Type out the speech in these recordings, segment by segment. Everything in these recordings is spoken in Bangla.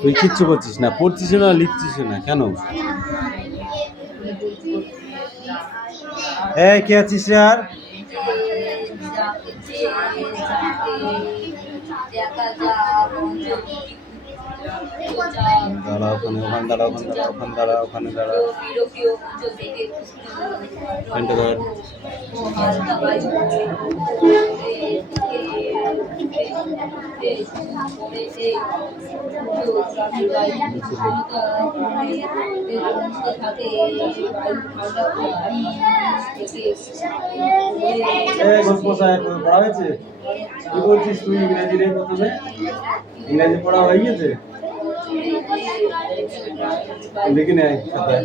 তুই কিচ্ছু করছিস না, পড়ছিস না, লিখছিস না কেন? এই কে আছিস আর দাঁড়া, ওখানে দাঁড়া, ওখানে দাঁড়া, ওখানে দাঁড়া। পড়া হয়েছে? কি বলছিস তুই? ইংরেজি রে, প্রথমে ইংরেজি পড়া হয়ে গেছে? লিখে নে খাতায়।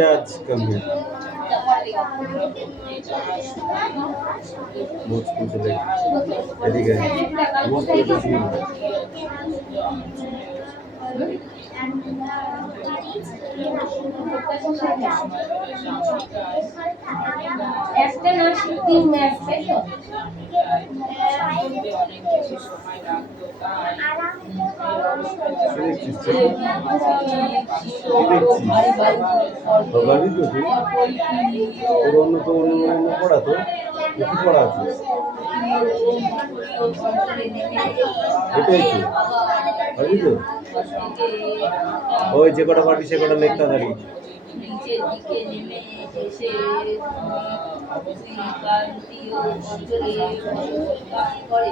রাজ কমে এদিকে একটা না তিন ম্যাচ, তাই তো? অন্য পড়া তো কি পড়া আছে? এটাই তো, ওই যে কটা পারবি সে কটা লেখতে দাঁড়ি। নিচের দিকে নেমে এসে শ্রীকান্তীয় অঞ্চলে বসবাস করে।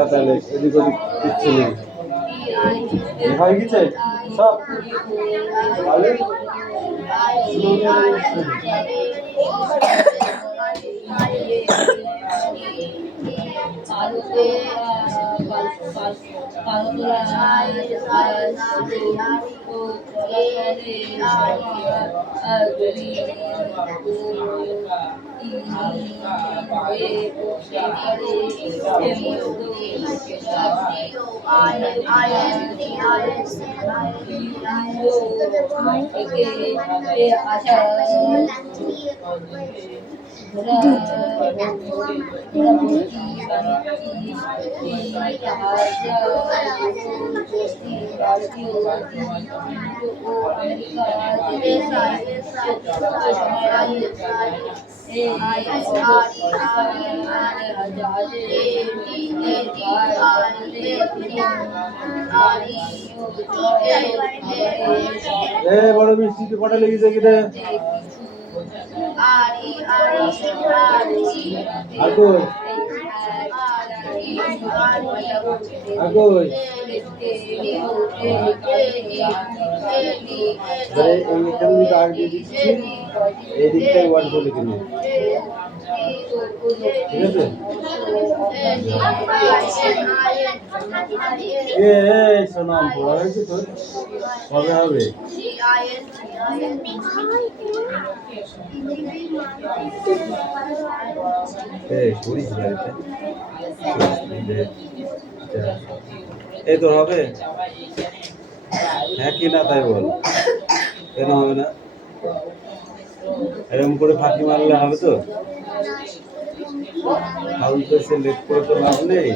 তাহলে এদিক ওদিক কিচ্ছু নেই, হয়ে গেছে সব। বড় বৃষ্টিতে কটা লেগেছে কিনা? আর কই আর কই এবারে এখানে যদি দাগ দিয়ে দিচ্ছি এই দিকটাই ওয়ার্ড বলে কিনে ঠিক আছে সোনাম পড়া হয়েছে তোর কবে হবে এই তোর হবে হ্যাঁ কি না তাই বল কেন হবে না এরকম করে ফাঁকি মারলে হবে তো ফালতু এসে লেট করে তো লাভ নেই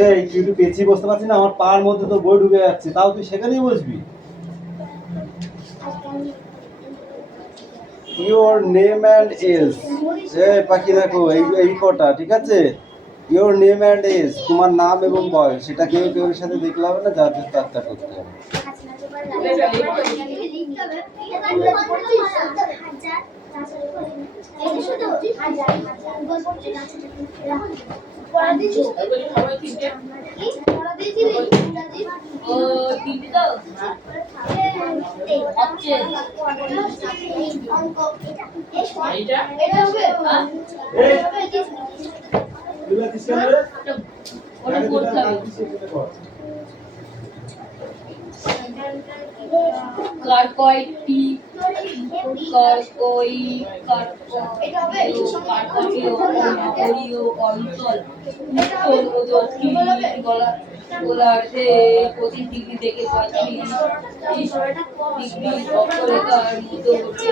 এই তুই একটু পেঁচিয়ে বসতে পারছিস না আমার পার মধ্যে তো বই ঢুকে যাচ্ছে তাও তুই সেখানেই বসবি ইওর নেম অ্যান্ড এজ পাখি দেখো এই কটা ঠিক আছে ইওর নেম অ্যান্ড এজ তোমার নাম এবং বয়স সেটা কেউ কেউর সাথে দেখলে হবে না যার তারটা করতে হবে কার কয়টি কার কই কার কার্যকরীয় অঞ্চল উত্তর ও দক্ষিণ গোলার্ধে 25 ডিগ্রি থেকে 35 ডিগ্রি অক্ষরেখার মধ্যবর্তী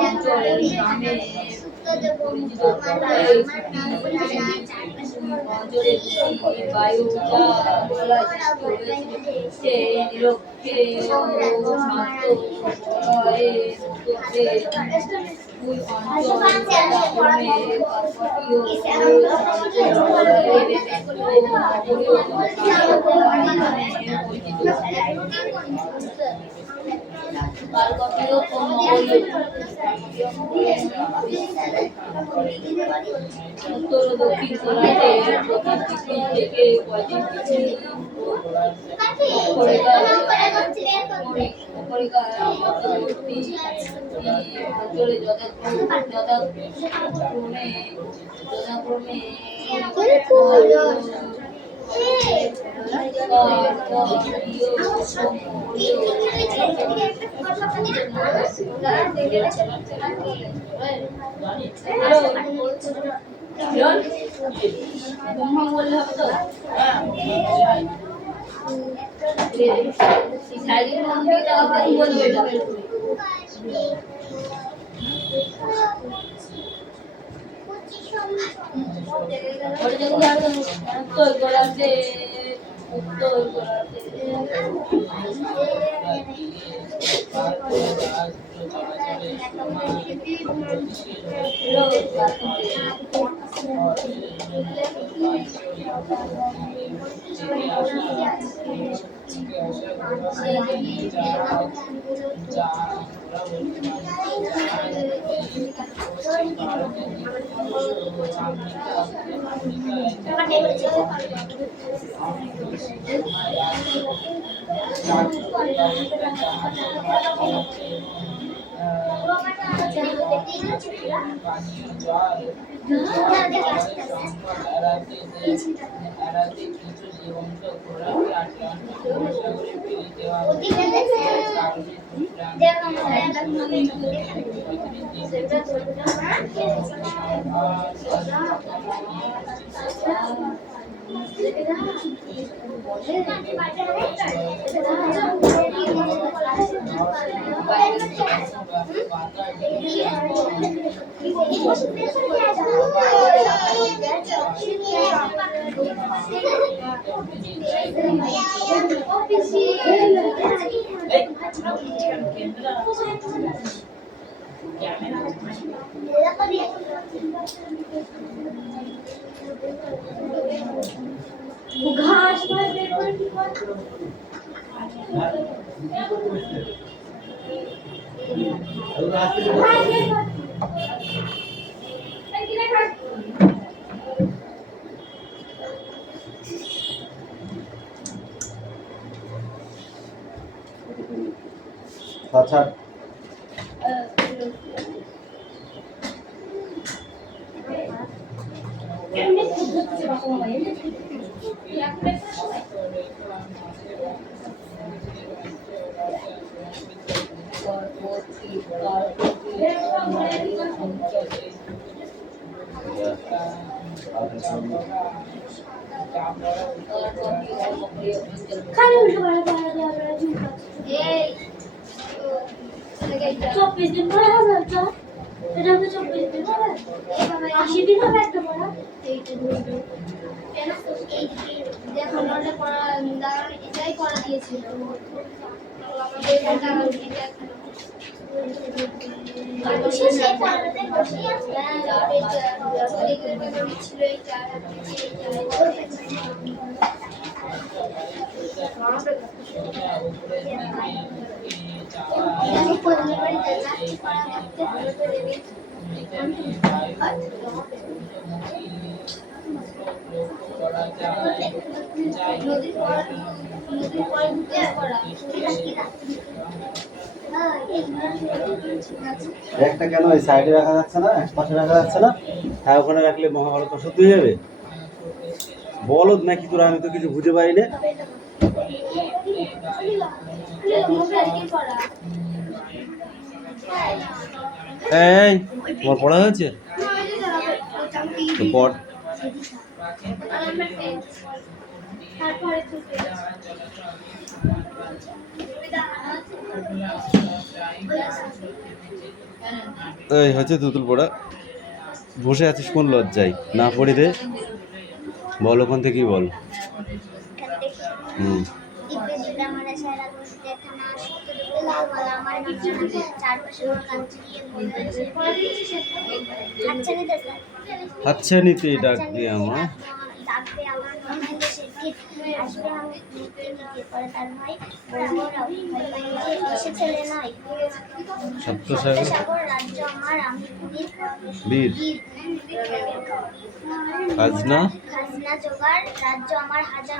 অঞ্চলের নামে পরিচিত বায়ু যা সৃষ্টি হয়েছে নিরক্ষে উত্তর ও দক্ষিণ গোলার্ধে 25 ডিগ্রি থেকে 35 ডিগ্রি মধ্যবর্তী অঞ্চলে যথাক্রমে বললে হবে তো উত্তর গোলার্ধে ঘাস ঘাস বের করে কি কর আচ্ছা এমনি খুব হচ্ছে বাবা এমনি এক প্লেট খালি উল্টো পাল্টা করে এই 24 দিন পরে হবে এটা এটা তো 24 দিন হবে 80 দিন হবে একটা পড়া এইটা ধরবে কেন এই দেখো নটা পড়া দাঁড়ানো এটাই করা দিয়েছিল এটা টাকা দিয়ে সেই পড়াতে বসে আছে এটা ছিল এইটা আমি কোন বাড়িতে যাচ্ছি পড়া করতে ভালো করে নদীর পর ঘুরতে পড়া একটা কেন এই সাইডে রাখা যাচ্ছে না এক পাশে রাখা যাচ্ছে না হ্যাঁ ওখানে রাখলে মহাভারত অসুস্থ হয়ে যাবে বলদ নাকি তোরা আমি তো কিছু বুঝে পাইলে এই তোমার পড়া হয়েছে তো পড় এই হচ্ছে তুতুল পড়া বসে আছিস কোন লজ্জায় না পড়ি রে বল ওখান থেকেই বল হুম আচ্ছা নিতে ডাক দিয়ে আমার বীর খাজনা জোগাড় রাজ্য আমার হাজার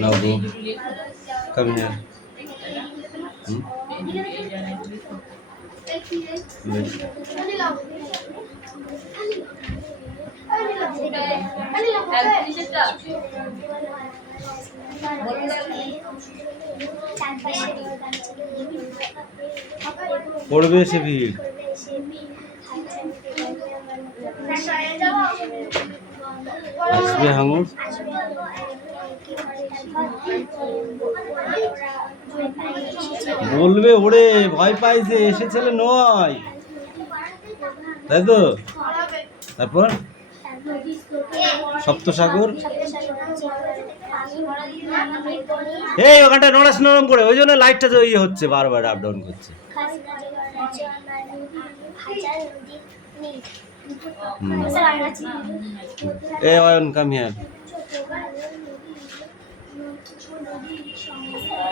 নবু come here পড়বে সে ভিড় আসবে হাঙর বলবে ওরে ভয় পাইছে এসে ছেলে নয় তাই তো তারপর সপ্তসাগর এই ওখানটা নড়াস নরম করে ওই জন্য লাইটটা তো ইয়ে হচ্ছে বারবার আপ ডাউন করছে এ অয়ন কাম হিয়ার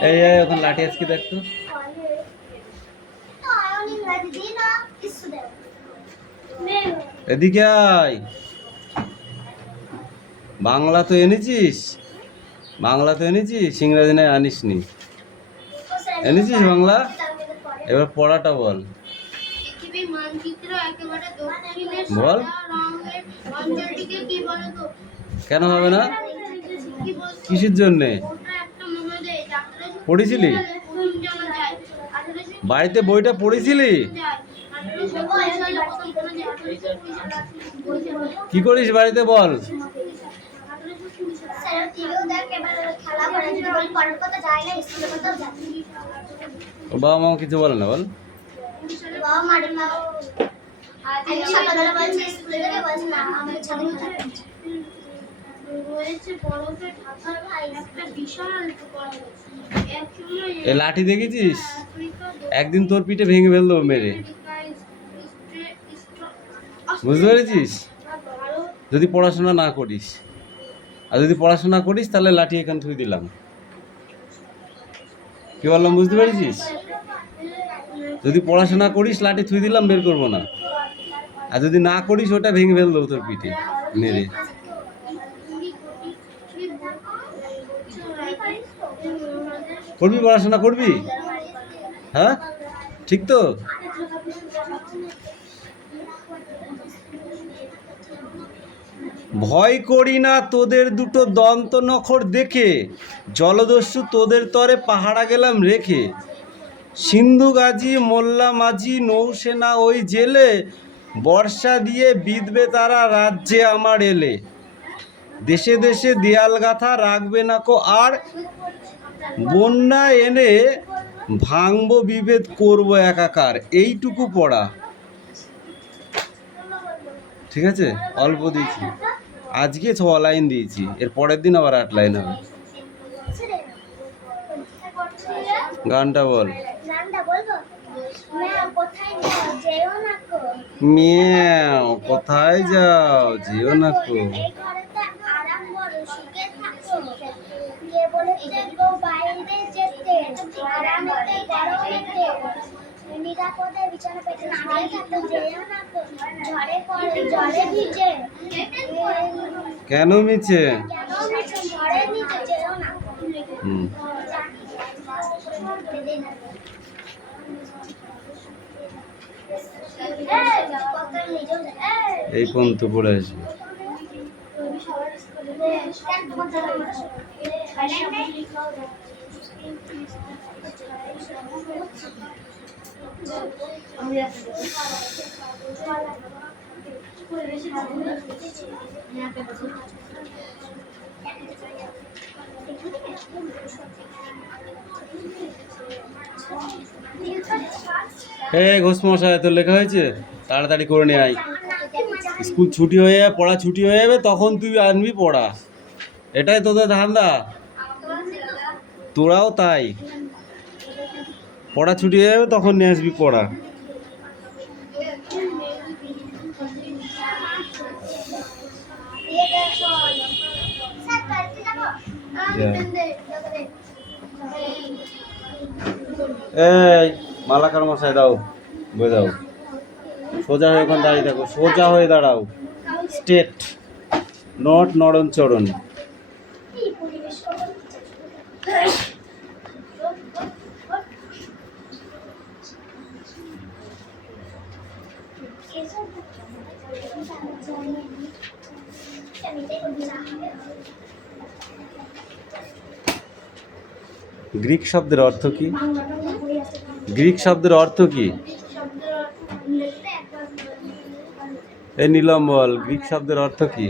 এই ওখানে লাঠি আজকে দেখতো এদিকে আয় বাংলা তো এনেছিস ইংরাজি নয় আনিসনি এনেছিস বাংলা এবার পড়াটা বল বল কেন হবে না কিসের জন্যে পড়েছিলি বাড়িতে বইটা পড়েছিলি কি করিস বাড়িতে বল বাবা মা কিছু বলে না বল আজ সকালবেলা বলছি স্কুলে যাবে, বলছে না আমার ছাদে খেলা করছে। রয়েছে বরফে ঢাকা একটা বিশাল টুকরো। এ লাঠি দেখেছিস? একদিন তোর পিঠে ভেঙে ফেললো মেরে, বুঝতে পেরেছিস? যদি পড়াশোনা না করিস, আর যদি পড়াশোনা করিস তাহলে লাঠি এখান থুই দিলাম। কি বললাম বুঝতে পেরেছিস? যদি পড়াশোনা করিস লাঠি থুই দিলাম, বের করবো না। আর যদি না করিস ওটা ভেঙে ফেললো তোর পিঠে মেরে। করবি পড়াশোনা করবি? হ্যাঁ ঠিক তো? ভয় করি না তোদের দুটো দন্ত নখর দেখে, জলদস্যু তোদের তরে পাহারা গেলাম রেখে। সিন্ধু গাজী মোল্লা মাঝি নৌসেনা ওই জেলে, বর্ষা দিয়ে বিঁধবে তারা রাজ্যে আমার এলে। দেশে দেশে দেয়াল গাথা রাখবে না কো আর, বন্যা এনে ভাঙবো বিভেদ করবো একাকার। এইটুকু পড়া, ঠিক আছে? অল্প দিয়েছি, আজকে 6 লাইন দিয়েছি, এর পরের দিন আবার 8 লাইন হবে। গানটা বল। মিয়াও কোথায় যাও, যেও না কো। কেন মিছে? এই পর্যন্ত পড়ে আসবে। ঘোষ মশাই তোর লেখা হয়েছে? তাড়াতাড়ি করে নিয়ে আয়, স্কুল ছুটি হয়ে যাবে, পড়া ছুটি হয়ে যাবে, তখন তুই আনবি পড়া। এটাই তোদের ধান্দা, তোরাও তাই। পড়া ছুটি হয়ে যাবে তখন নিয়ে আসবি পড়া। এই মালাকার মশাই দাও, বই দাও। সোজা হয়ে ওখানে দাঁড়িয়ে থাকো, সোজা হয়ে দাঁড়াও, স্ট্রেট, নট নড়ন চড়ন। গ্রিক শব্দের অর্থ কি? গ্রিক শব্দের অর্থ কি? এই নীলম বল, গ্রিক শব্দের অর্থ কি?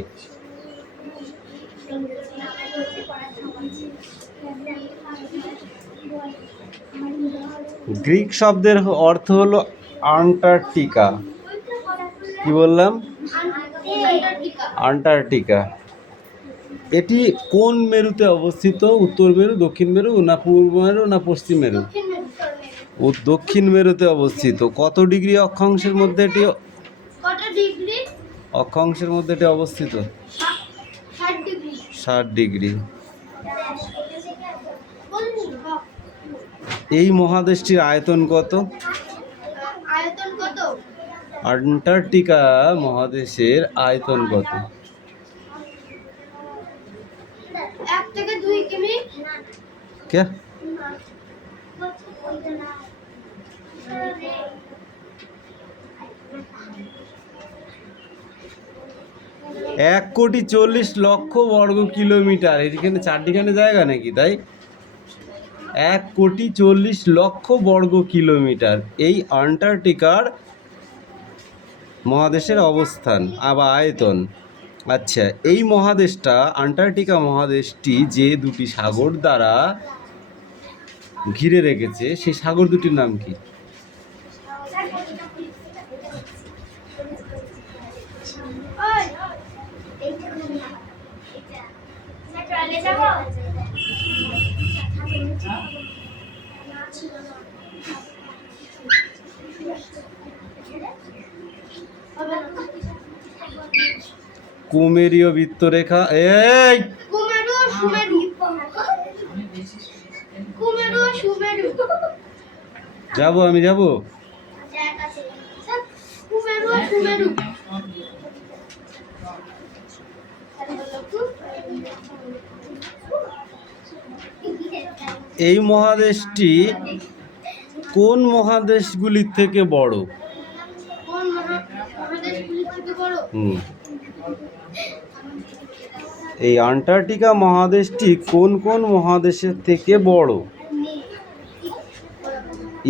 গ্রিক শব্দের অর্থ হলো আন্টার্কটিকা। কি বললাম? আন্টার্কটিকা। এটি কোন মেরুতে অবস্থিত? উত্তর মেরু, দক্ষিণ মেরু, না পূর্ব মেরু, না পশ্চিম মেরু? ও দক্ষিণ মেরুতে অবস্থিত। কত ডিগ্রি অক্ষাংশের মধ্যে এটি অক্ষাংশের মধ্যে এটি অবস্থিত? 60 ডিগ্রি। এই মহাদেশটির আয়তন কত? আন্টার্কটিকা মহাদেশের আয়তন কত? 1 থেকে 2 কিমি। কে? এক কোটি 40 লক্ষ বর্গ কিলোমিটার। এখানে 4 জায়গা নাকি তাই? 1 কোটি 40 লক্ষ বর্গ কিলোমিটার এই আন্টার্কটিকার মহাদেশের অবস্থান বা আয়তন। আচ্ছা, এই মহাদেশটা, আন্টার্কটিকা মহাদেশটি যে দুটি সাগর দ্বারা ঘিরে রেখেছে, সেই সাগর দুটির নাম কি? কুমেরীয় বৃত্তরেখা, এই কুমেরু সুমেরু কুমেরু সুমেরু যাবো, আমি যাবো। কুমেরু সুমেরু এই মহাদেশটি কোন মহাদেশগুলির থেকে বড়? কোন মহাদেশগুলি থেকে বড়? এই আন্টার্কটিকা মহাদেশটি কোন কোন মহাদেশের থেকে বড়?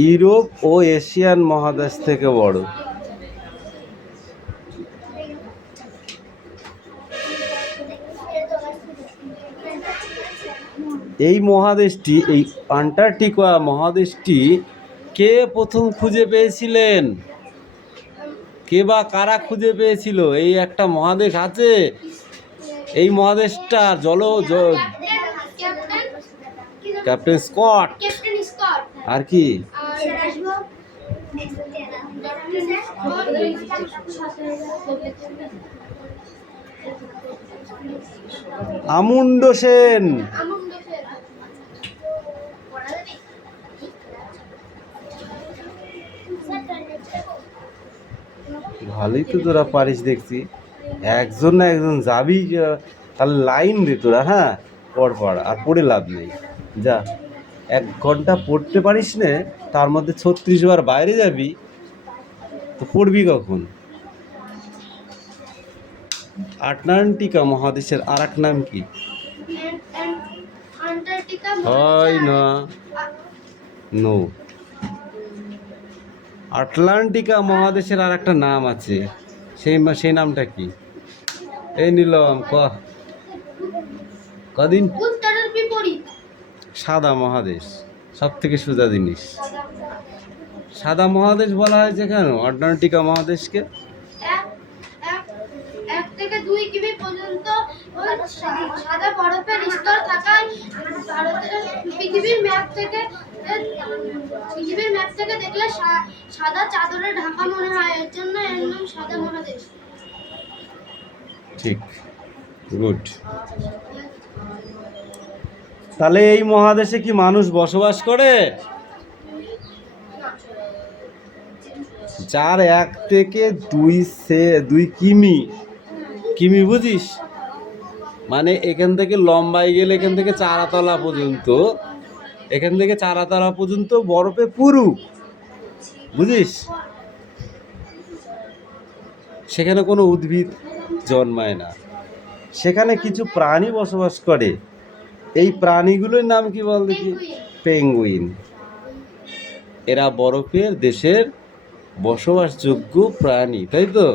ইউরোপ ও এশিয়ান মহাদেশ থেকে বড়। এই মহাদেশটি, এই আন্টার্কটিকা মহাদেশটি কে প্রথম খুঁজে পেয়েছিলেন? কে বা কারা খুঁজে পেয়েছিল? এই একটা মহাদেশ আছে, এই মহাদেশটা ক্যাপ্টেন স্কট। Captain Scott. আর কি? আমুন্ড সেন। ভালোই তো তোরা পারিস দেখছি, একজন না একজন যাবি, তাহলে লাইন দে তোরা। হ্যাঁ, পড় আর পড়ে লাভ নেই। যা, 1 ঘন্টা পড়তে পারিস না, তার মধ্যে 36 বার বাইরে যাবি, তো পড়বি কখন? আন্টার্কটিকা মহাদেশের আর এক নাম কি? আন্টার্কটিকা হয় না, নো। আটলান্টিকা মহাদেশের আর একটা নাম আছে, সেই নামটা কি? এই নিলাম কদিন। উত্তরের বিপরীত। সাদা মহাদেশ, সব থেকে সোজা জিনিস। সাদা মহাদেশ বলা হয়েছে কেন আটলান্টিকা মহাদেশকে? 1 থেকে 2 কিমি পর্যন্ত সাদা বরফের স্তর থাকায় পৃথিবীর ম্যাপ থেকে দেখলে সাদা চাদরে ঢাকা মনে হয়, এর জন্য এর নাম সাদা মহাদেশ। ঠিক, গুড। তাহলে এই মহাদেশে কি মানুষ বসবাস করে? যার 1 থেকে 2 কিমি বুঝিস? মানে এখান থেকে লম্বাই গেলে এখান থেকে চারাতলা পর্যন্ত বরফে পুরু, বুঝিস? সেখানে কোনো উদ্ভিদ জন্মায় না, সেখানে কিছু প্রাণী বসবাস করে। এই প্রাণীগুলোর নাম কি বল দেখি? পেঙ্গুইন। এরা বরফের দেশের বসবাসযোগ্য প্রাণী, তাই তো?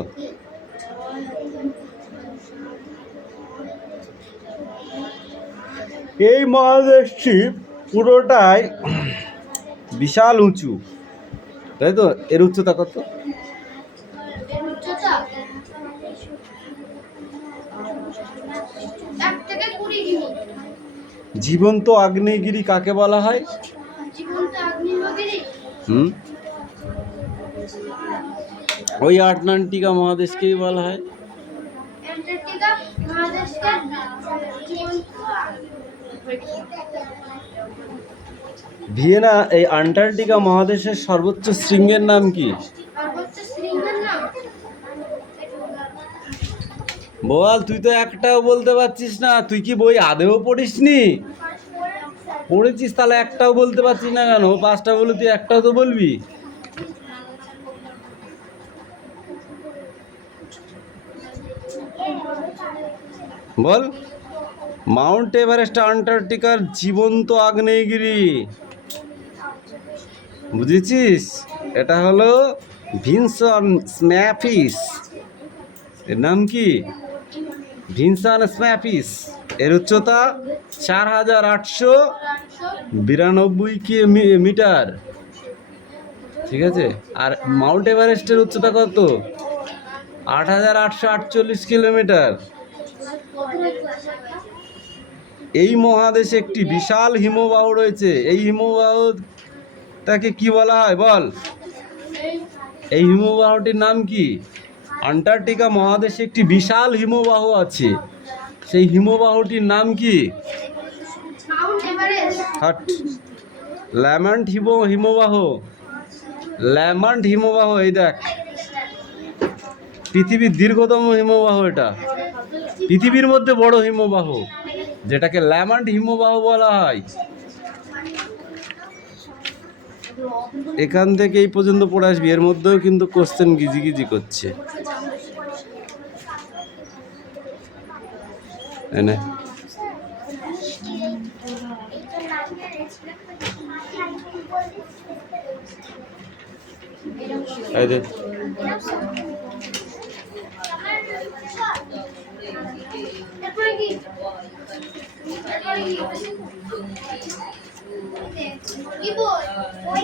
এই মহাদেশটি পুরোটাই বিশাল উঁচু, তাই তো? এর উচ্চতা কত? এর উচ্চতা 1 থেকে 20 কিমি। জীবন্ত আগ্নেয়গিরি কাকে বলা হয়? জীবন্ত আগ্নেয়গিরি ওই আটলান্টিকা মহাদেশকেই বলা হয়। অ্যান্টার্কটিকা মহাদেশকে জীবন্ত ভিয়েনা। এই আন্টার্কটিকা মহাদেশের সর্বোচ্চ শৃঙ্গের নাম কি? সর্বোচ্চ শৃঙ্গের নাম বল, তুই তো একটাও বলতে পারছিস না। তুই কি বই আদেও পড়িসনি? পড়েছিস, তাহলে একটাও বলতে পারছিস না কেন? 5টা বলে তুই একটাও তো বলবি। বল। মাউন্ট এভারেস্ট আন্টার্কটিকার জীবন্ত আগ্নেয়গিরি, বুঝেছিস? এটা হলো ভিনসন স্ম্যাফিস। এর নাম কি? ভিনসন স্ম্যাফিস। এর উচ্চতা 4892 মিটার, ঠিক আছে? আর মাউন্ট এভারেস্টের উচ্চতা কত? 8848 কিলোমিটার। এই মহাদেশে একটি বিশাল হিমবাহ রয়েছে। এই হিমবাহ এটাকে কি বলা হয় বল? এই হিমবাহটির নাম কি? আন্টার্কটিকা মহাদেশে একটি বিশাল হিমবাহ আছে, সেই হিমবাহটির নাম কি? Mount Everest. হাট। ল্যামান্ট হিমবাহ, ল্যামান্ট হিমবাহ। এই দেখ, পৃথিবীর দীর্ঘতম হিমবাহ এটা, পৃথিবীর মধ্যে বড় হিমবাহ, যেটাকে ল্যামান্ট হিমবাহ বলা হয়। এখান থেকে এই পর্যন্ত পড়ে আসবি, এর মধ্যেও কিন্তু কোশ্চেন গিজি করছে। এনে এই দে। তারপরে কি? তারপরে কি? কি বল? ওই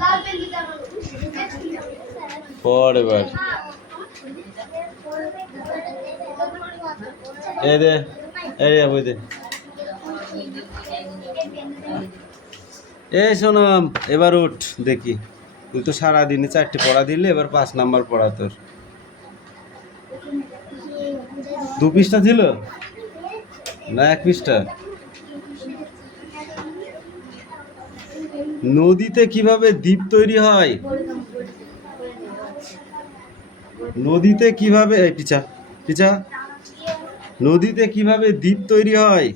লাল পেন দিতে হবে। পড় এবার। এই দে, এই বই দে। এই সোনাম, এবার উঠ দেখি। তুই তো সারাদিনে 4টে পড়া দিলে, এবার 5 নাম্বার পড়া তোর। 2 পৃষ্ঠা ছিল না 1 পৃষ্ঠা? নদীতে কিভাবে দ্বীপ তৈরি হয়? নদীতে কিভাবে, এই পিছা পিছা, নদীতে কিভাবে দ্বীপ তৈরি হয়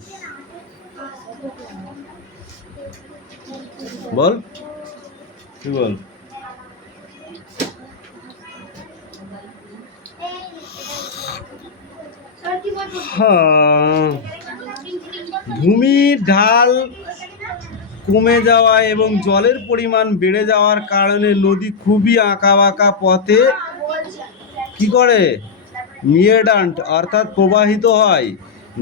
বল, তুই বল। হ্যাঁ, ভূমির ঢাল কমে যাওয়া এবং জলের পরিমাণ বেড়ে যাওয়ার কারণে নদী খুবই আঁকাবাঁকা পথে কি করে? মিয়েডান্ট অর্থাৎ প্রবাহিত হয়।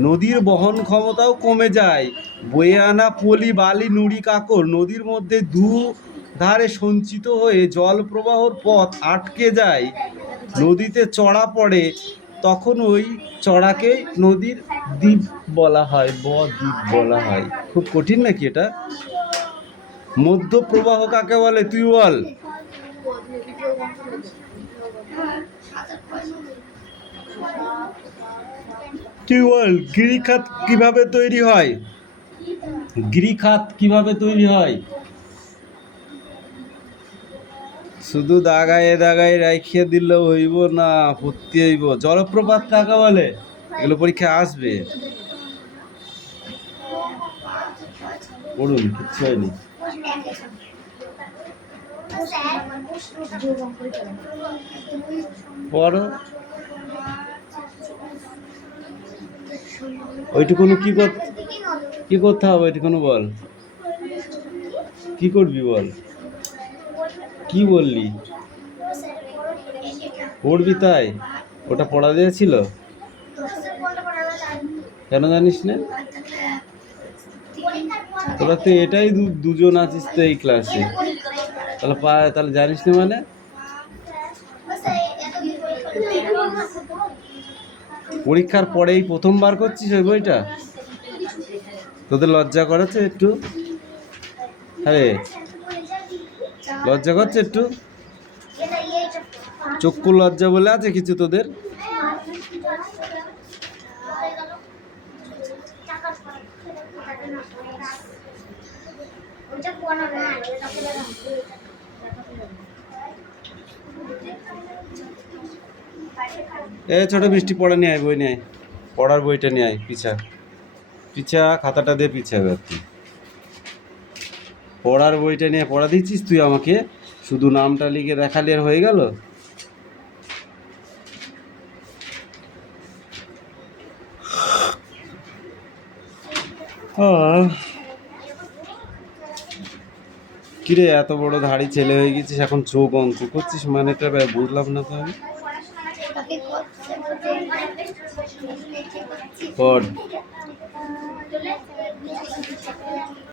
নদীর বহন ক্ষমতাও কমে যায়। বয়ে আনা পলি, বালি, নুড়ি, কাঁকড় নদীর মধ্যে ধারে সঞ্চিত হয়ে জল প্রবাহর পথ আটকে যায়, নদীতে চড়া পড়ে, তখন ওই চড়াকে নদীর দ্বীপ বলা হয়, দ্বীপ বলা হয়। খুব কঠিন নাকি এটা? মধ্য প্রবাহ কাকে বলে তুই বল? তুই বল, গিরিখাত কিভাবে তৈরি হয়? গিরিখাত কিভাবে তৈরি হয়? শুধু দাগায় দাগায় রাখিয়ে দিলে হইব না, পড়তে হইব। জলপ্রপাত কাকে বলে? এগুলো পরীক্ষা আসবে, পড়ুন, কিচ্ছু হয়নি। পড়ো। ওইটুকুনি কি করতে হবে? ওইটুকুনি বল, কি করবি বল, কি বললি? পড়বি তাই? ওটা পড়া দিয়েছিল? কেন জানিস না? তোরা তো এটাই দুজন আছিস তো এই ক্লাসে, তাহলে জানিস না মানে? পরীক্ষার পরেই প্রথমবার করছিস ওই বইটা? তোদের লজ্জা করেছে একটু? হ্যাঁ, লজ্জা করছে একটু? চক্ষু লজ্জা বলে আছে কিছু তোদের? এ ছোট বৃষ্টি, পড়া নিয়ে আয়, বই নিয়ে আয়, পড়ার বইটা নিয়ে আয়। পিছা খাতাটা দে, পিছা তুই পড়ার বইটা নিয়ে পড়া দিচ্ছিস তুই আমাকে? শুধু নামটা লিখে দেখালে আর হয়ে গেল? কিরে, এত বড় ধাড়ি ছেলে হয়ে গেছিস, এখন চোখ অঙ্ক করছিস, মানেটা বুঝলাম না তো আমি। পড়।